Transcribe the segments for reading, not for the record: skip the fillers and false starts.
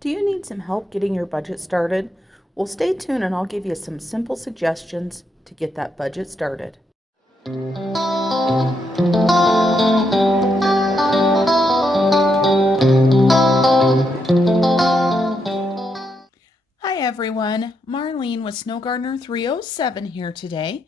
Do you need some help getting your budget started? Well, stay tuned and I'll give you some simple suggestions to get that budget started. Hi everyone, Marlene with Snow Gardener 307 here today.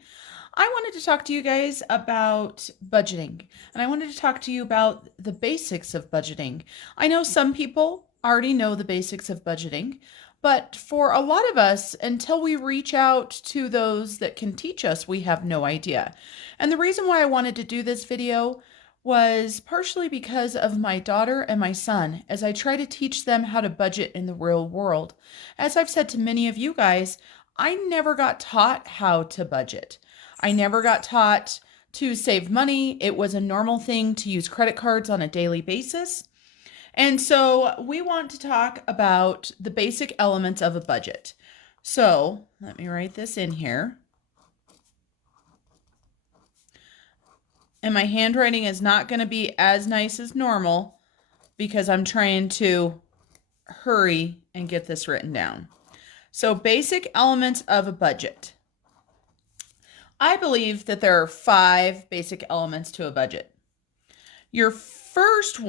I wanted to talk to you guys about budgeting, and I wanted to talk to you about the basics of budgeting. I know some people already know the basics of budgeting, but for a lot of us, until we reach out to those that can teach us, we have no idea. And the reason why I wanted to do this video was partially because of my daughter and my son, as I try to teach them how to budget in the real world. As I've said to many of you guys, I never got taught how to budget. I never got taught to save money. It was a normal thing to use credit cards on a daily basis. And so we want to talk about the basic elements of a budget. So let me write this in here. And my handwriting is not going to be as nice as normal because I'm trying to hurry and get this written down. So basic elements of a budget. I believe that there are 5 basic elements to a budget. Your first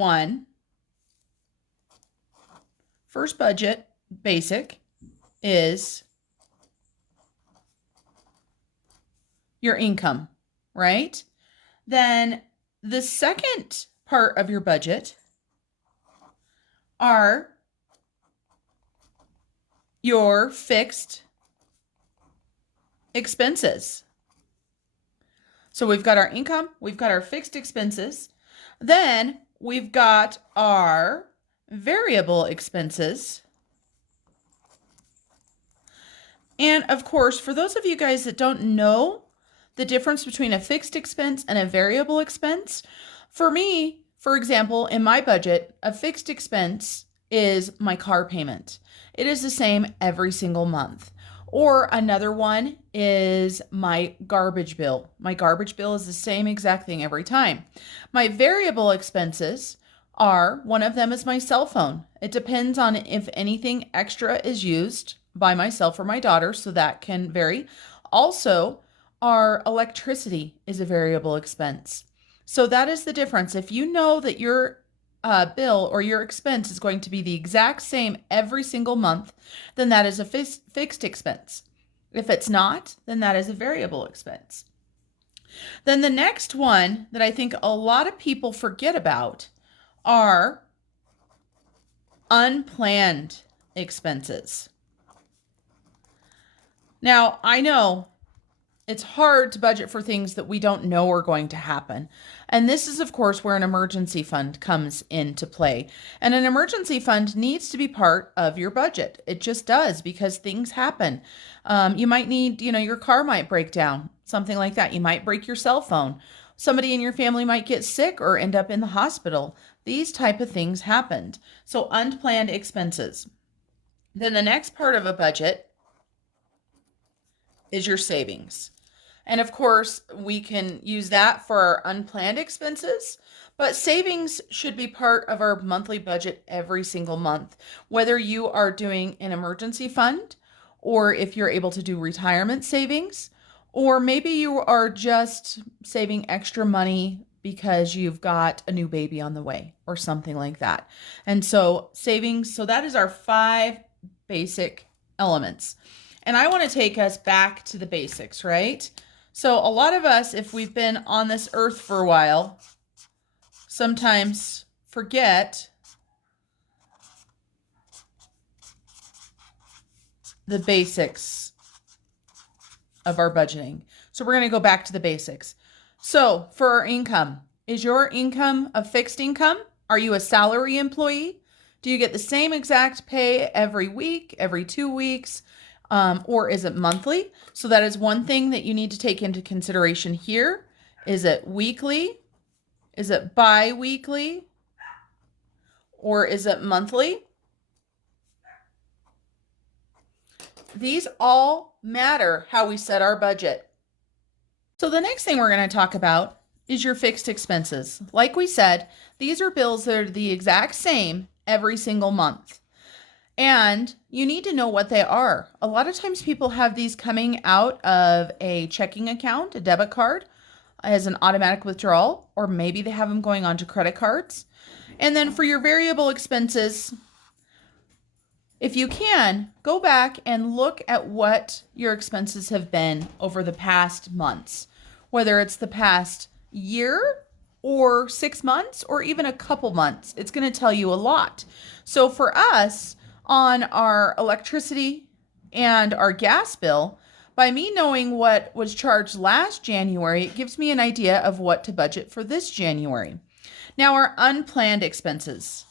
budget basic is your income, right? Then the second part of your budget are your fixed expenses. So we've got our income, we've got our fixed expenses, then we've got our variable expenses. And of course, for those of you guys that don't know the difference between a fixed expense and a variable expense, for me, for example, in my budget, a fixed expense is my car payment. It is the same every single month. Or another one is my garbage bill. My garbage bill is the same exact thing every time. My variable expenses are, one of them is my cell phone. It depends on if anything extra is used by myself or my daughter, so that can vary. Also, our electricity is a variable expense. So that is the difference. If you know that your bill or your expense is going to be the exact same every single month, then that is a fixed expense. If it's not, then that is a variable expense. Then the next one that I think a lot of people forget about are unplanned expenses. Now, I know it's hard to budget for things that we don't know are going to happen. And this is, of course, where an emergency fund comes into play. And an emergency fund needs to be part of your budget. It just does, because things happen. You might need, your car might break down, something like that. You might break your cell phone. Somebody in your family might get sick or end up in the hospital. These type of things happened. So unplanned expenses. Then the next part of a budget is your savings. And of course, we can use that for our unplanned expenses, but savings should be part of our monthly budget every single month, whether you are doing an emergency fund, or if you're able to do retirement savings, or maybe you are just saving extra money because you've got a new baby on the way or something like that. And so savings, so that is our 5 basic elements. And I want to take us back to the basics, right? So a lot of us, if we've been on this earth for a while, sometimes forget the basics of our budgeting. So we're going to go back to the basics. So for our income, is your income a fixed income? Are you a salary employee? Do you get the same exact pay every week, every 2 weeks? Or is it monthly? So that is one thing that you need to take into consideration here. Is it weekly? Is it bi-weekly? Or is it monthly? These all matter how we set our budget. So the next thing we're going to talk about is your fixed expenses. Like we said, these are bills that are the exact same every single month. And you need to know what they are. A lot of times people have these coming out of a checking account, a debit card, as an automatic withdrawal, or maybe they have them going onto credit cards. And then for your variable expenses, if you can, go back and look at what your expenses have been over the past months, whether it's the past year or 6 months or even a couple months. It's going to tell you a lot. So for us, on our electricity and our gas bill, by me knowing what was charged last January, it gives me an idea of what to budget for this January. Now, our unplanned expenses.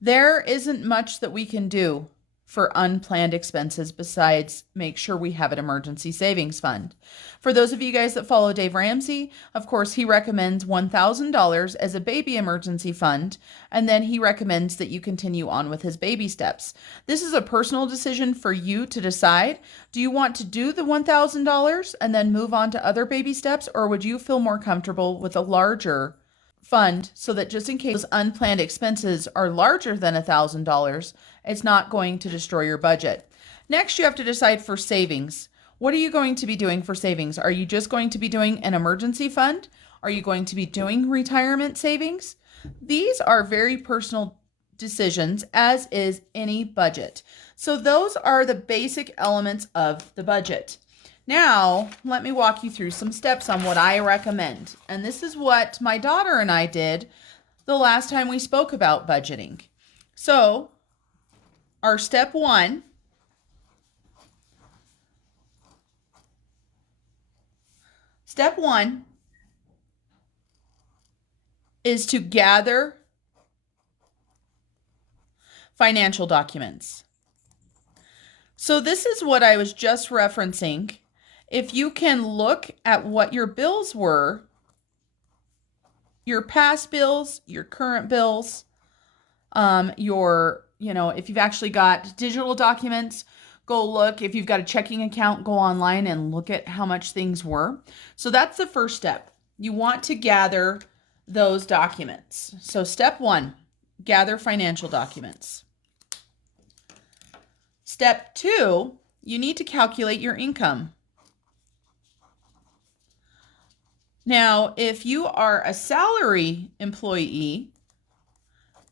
There isn't much that we can do for unplanned expenses besides make sure we have an emergency savings fund. For those of you guys that follow Dave Ramsey, of course, he recommends $1,000 as a baby emergency fund, and then he recommends that you continue on with his baby steps. This is a personal decision for you to decide. Do you want to do the $1,000 and then move on to other baby steps, or would you feel more comfortable with a larger fund so that just in case those unplanned expenses are larger than $1,000, it's not going to destroy your budget? Next, you have to decide for savings. What are you going to be doing for savings? Are you just going to be doing an emergency fund? Are you going to be doing retirement savings? These are very personal decisions, as is any budget. So those are the basic elements of the budget. Now, let me walk you through some steps on what I recommend. And this is what my daughter and I did the last time we spoke about budgeting. So, our step one is to gather financial documents. So this is what I was just referencing. If you can look at what your bills were, your past bills, your current bills, if you've actually got digital documents, go look. If you've got a checking account, go online and look at how much things were. So that's the first step. You want to gather those documents. So step one, gather financial documents. Step two, you need to calculate your income. Now, if you are a salary employee,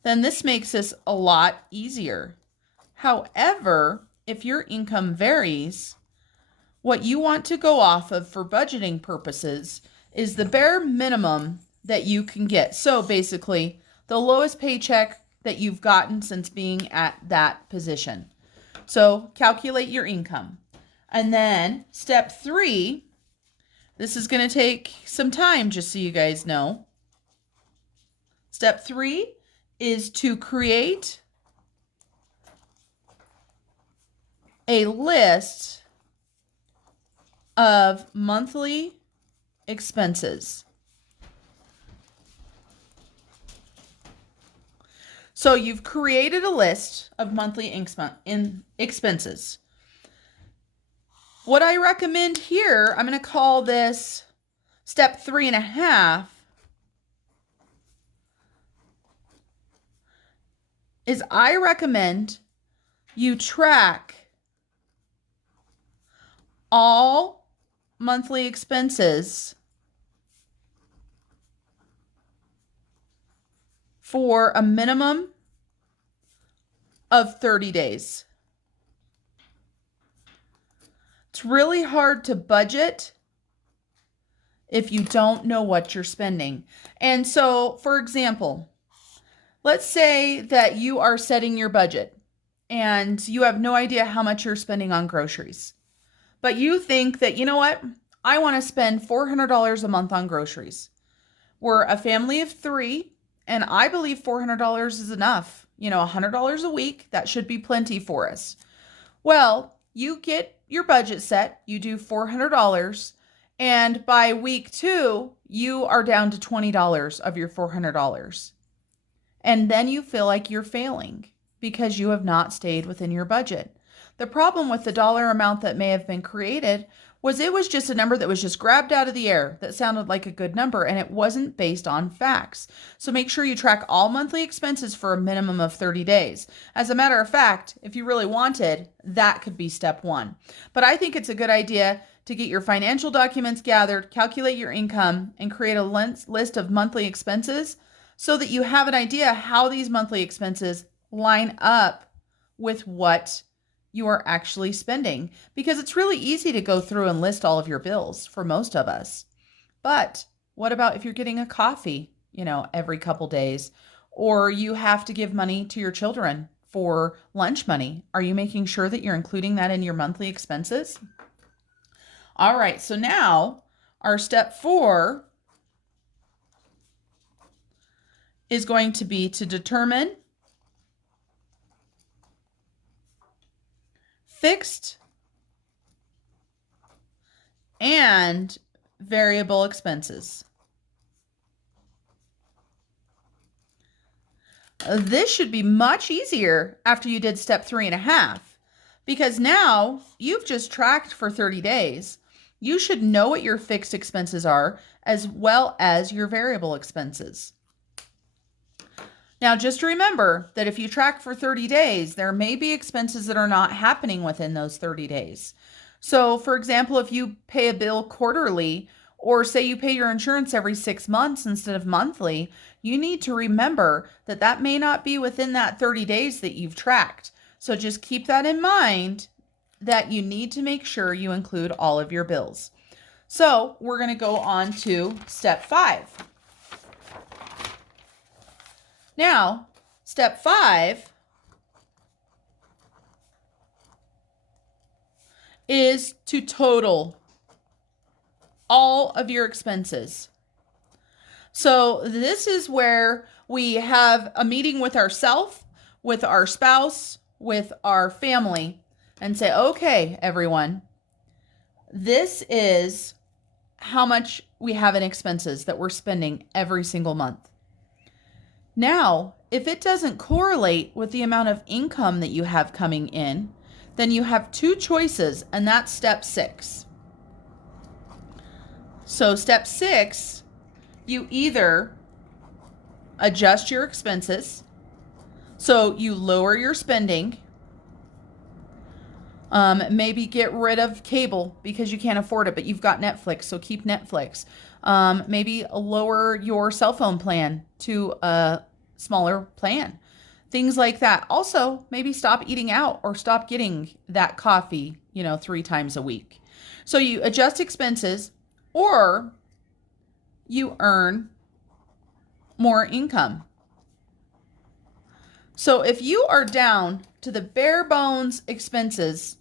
then this makes this a lot easier. However, if your income varies, what you want to go off of for budgeting purposes is the bare minimum that you can get. So basically, the lowest paycheck that you've gotten since being at that position. So calculate your income. And then step three, this is going to take some time, just so you guys know. Step three is to create a list of monthly expenses. So you've created a list of monthly expenses. What I recommend here, I'm going to call this step 3.5, is I recommend you track all monthly expenses for a minimum of 30 days. It's really hard to budget if you don't know what you're spending. And so, for example, let's say that you are setting your budget and you have no idea how much you're spending on groceries. But you think that, you know what? I want to spend $400 a month on groceries. We're a family of 3, and I believe $400 is enough. $100 a week, that should be plenty for us. Well, you get your budget set, you do $400, and by week 2, you are down to $20 of your $400. And then you feel like you're failing because you have not stayed within your budget. The problem with the dollar amount that may have been created was it was just a number that was just grabbed out of the air that sounded like a good number, and it wasn't based on facts. So make sure you track all monthly expenses for a minimum of 30 days. As a matter of fact, if you really wanted, that could be step one. But I think it's a good idea to get your financial documents gathered, calculate your income, and create a list of monthly expenses so that you have an idea how these monthly expenses line up with what you are actually spending, because it's really easy to go through and list all of your bills for most of us. But what about if you're getting a coffee, every couple days, or you have to give money to your children for lunch money? Are you making sure that you're including that in your monthly expenses? All right, so now our step 4 is going to be to determine fixed and variable expenses. This should be much easier after you did step 3.5, because now you've just tracked for 30 days. You should know what your fixed expenses are as well as your variable expenses. Now, just remember that if you track for 30 days, there may be expenses that are not happening within those 30 days. So, for example, if you pay a bill quarterly, or say you pay your insurance every 6 months instead of monthly, you need to remember that that may not be within that 30 days that you've tracked. So just keep that in mind, that you need to make sure you include all of your bills. So we're going to go on to step 5. Now, step 5 is to total all of your expenses. So this is where we have a meeting with ourselves, with our spouse, with our family, and say, okay, everyone, this is how much we have in expenses that we're spending every single month. Now, if it doesn't correlate with the amount of income that you have coming in, then you have 2 choices, and that's step 6. So step 6, you either adjust your expenses, so you lower your spending, maybe get rid of cable because you can't afford it, but you've got Netflix, so keep Netflix. Maybe lower your cell phone plan to a smaller plan. Things like that. Also, maybe stop eating out or stop getting that coffee, 3 times a week. So you adjust expenses, or you earn more income. So if you are down to the bare bones expenses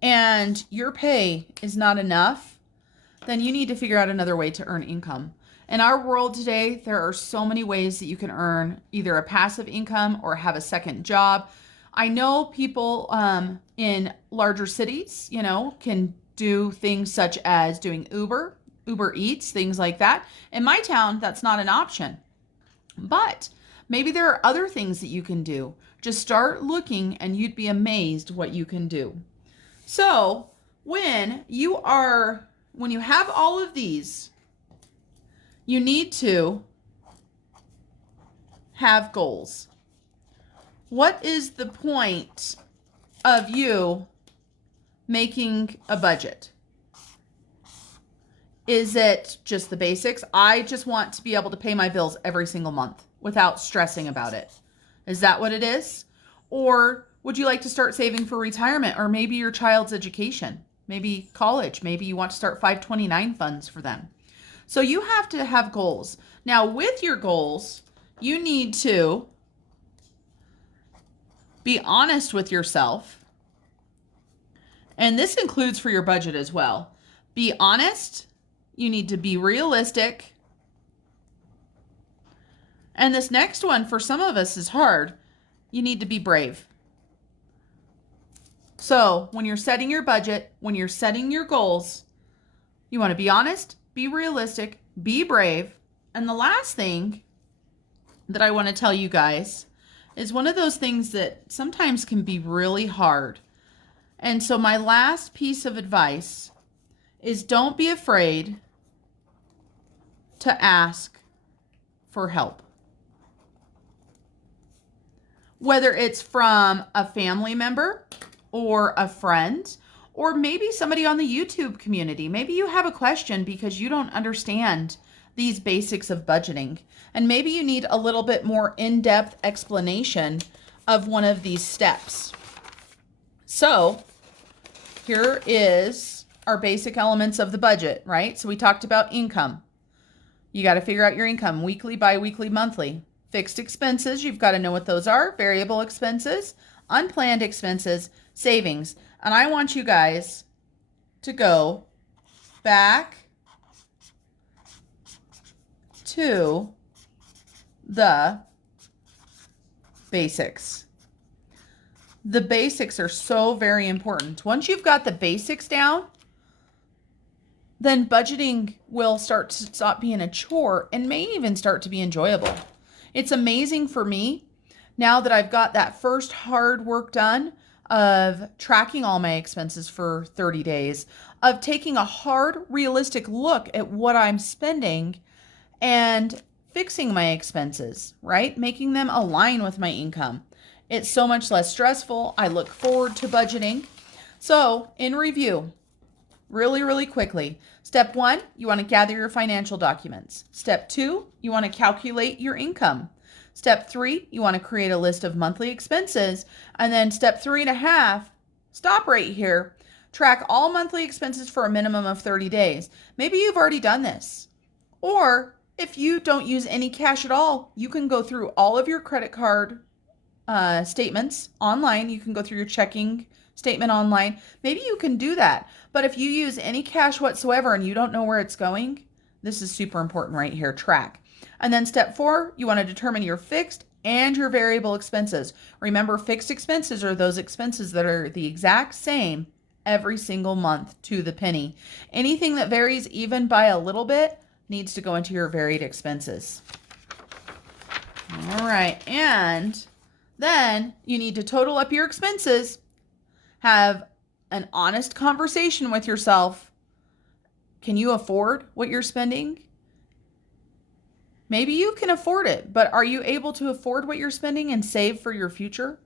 and your pay is not enough, then you need to figure out another way to earn income. In our world today, there are so many ways that you can earn either a passive income or have a second job. I know people in larger cities, can do things such as doing Uber Eats, things like that. In my town, that's not an option. But maybe there are other things that you can do. Just start looking and you'd be amazed what you can do. So when you have all of these, you need to have goals. What is the point of you making a budget? Is it just the basics? I just want to be able to pay my bills every single month without stressing about it. Is that what it is? Or would you like to start saving for retirement, or maybe your child's education, maybe college, maybe you want to start 529 funds for them? So you have to have goals. Now, with your goals, you need to be honest with yourself. And this includes for your budget as well. Be honest. You need to be realistic. And this next one, for some of us, is hard. You need to be brave. So when you're setting your budget, when you're setting your goals, you want to be honest, be realistic, be brave. And the last thing that I want to tell you guys is one of those things that sometimes can be really hard. And so my last piece of advice is don't be afraid to ask for help. Whether it's from a family member or a friend, or maybe somebody on the YouTube community. Maybe you have a question because you don't understand these basics of budgeting. And maybe you need a little bit more in-depth explanation of one of these steps. So here is our basic elements of the budget, right? So we talked about income. You got to figure out your income weekly, bi-weekly, monthly. Fixed expenses, you've got to know what those are. Variable expenses, unplanned expenses, savings. And I want you guys to go back to the basics. The basics are so very important. Once you've got the basics down, then budgeting will start to stop being a chore and may even start to be enjoyable. It's amazing for me now that I've got that first hard work done of tracking all my expenses for 30 days, of taking a hard, realistic look at what I'm spending and fixing my expenses, right? Making them align with my income. It's so much less stressful. I look forward to budgeting. So, in review, really quickly. Step 1, you want to gather your financial documents. Step 2, you want to calculate your income. Step 3, you want to create a list of monthly expenses. And then step 3.5, stop right here. Track all monthly expenses for a minimum of 30 days. Maybe you've already done this. Or if you don't use any cash at all, you can go through all of your credit card statements online. You can go through your checking statement online. Maybe you can do that. But if you use any cash whatsoever and you don't know where it's going, this is super important right here. Track. And then step 4, you want to determine your fixed and your variable expenses. Remember, fixed expenses are those expenses that are the exact same every single month to the penny. Anything that varies even by a little bit needs to go into your varied expenses. All right. And then you need to total up your expenses. Have an honest conversation with yourself. Can you afford what you're spending? Maybe you can afford it, but are you able to afford what you're spending and save for your future?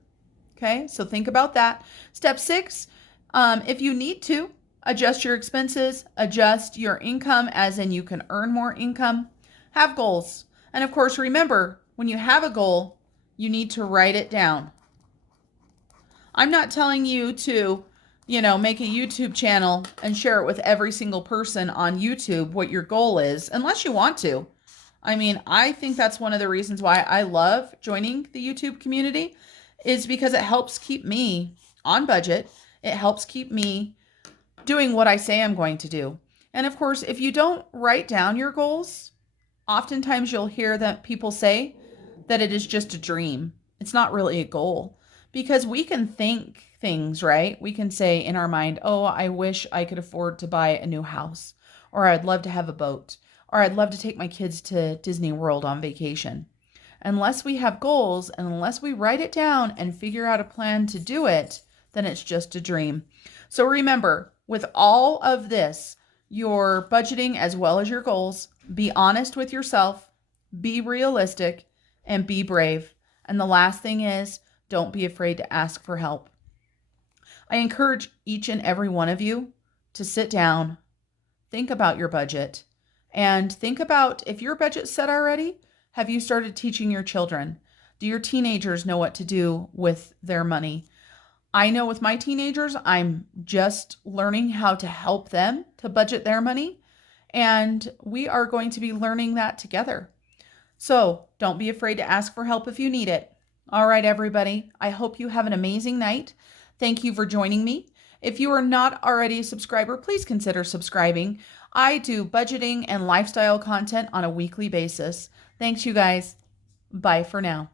Okay, so think about that. Step 6, if you need to, adjust your expenses, adjust your income, as in you can earn more income. Have goals. And of course, remember, when you have a goal, you need to write it down. I'm not telling you to, make a YouTube channel and share it with every single person on YouTube what your goal is, unless you want to. I mean, I think that's one of the reasons why I love joining the YouTube community, is because it helps keep me on budget. It helps keep me doing what I say I'm going to do. And of course, if you don't write down your goals, oftentimes you'll hear that people say that it is just a dream. It's not really a goal, because we can think things, right? We can say in our mind, oh, I wish I could afford to buy a new house, or I'd love to have a boat, or I'd love to take my kids to Disney World on vacation. Unless we have goals and unless we write it down and figure out a plan to do it, then it's just a dream. So remember, with all of this, your budgeting as well as your goals, be honest with yourself, be realistic, and be brave. And the last thing is, don't be afraid to ask for help. I encourage each and every one of you to sit down, think about your budget, and think about, if your budget's set already, have you started teaching your children? Do your teenagers know what to do with their money? I know with my teenagers, I'm just learning how to help them to budget their money, and we are going to be learning that together. So don't be afraid to ask for help if you need it. All right, everybody, I hope you have an amazing night. Thank you for joining me. If you are not already a subscriber, please consider subscribing. I do budgeting and lifestyle content on a weekly basis. Thanks, you guys. Bye for now.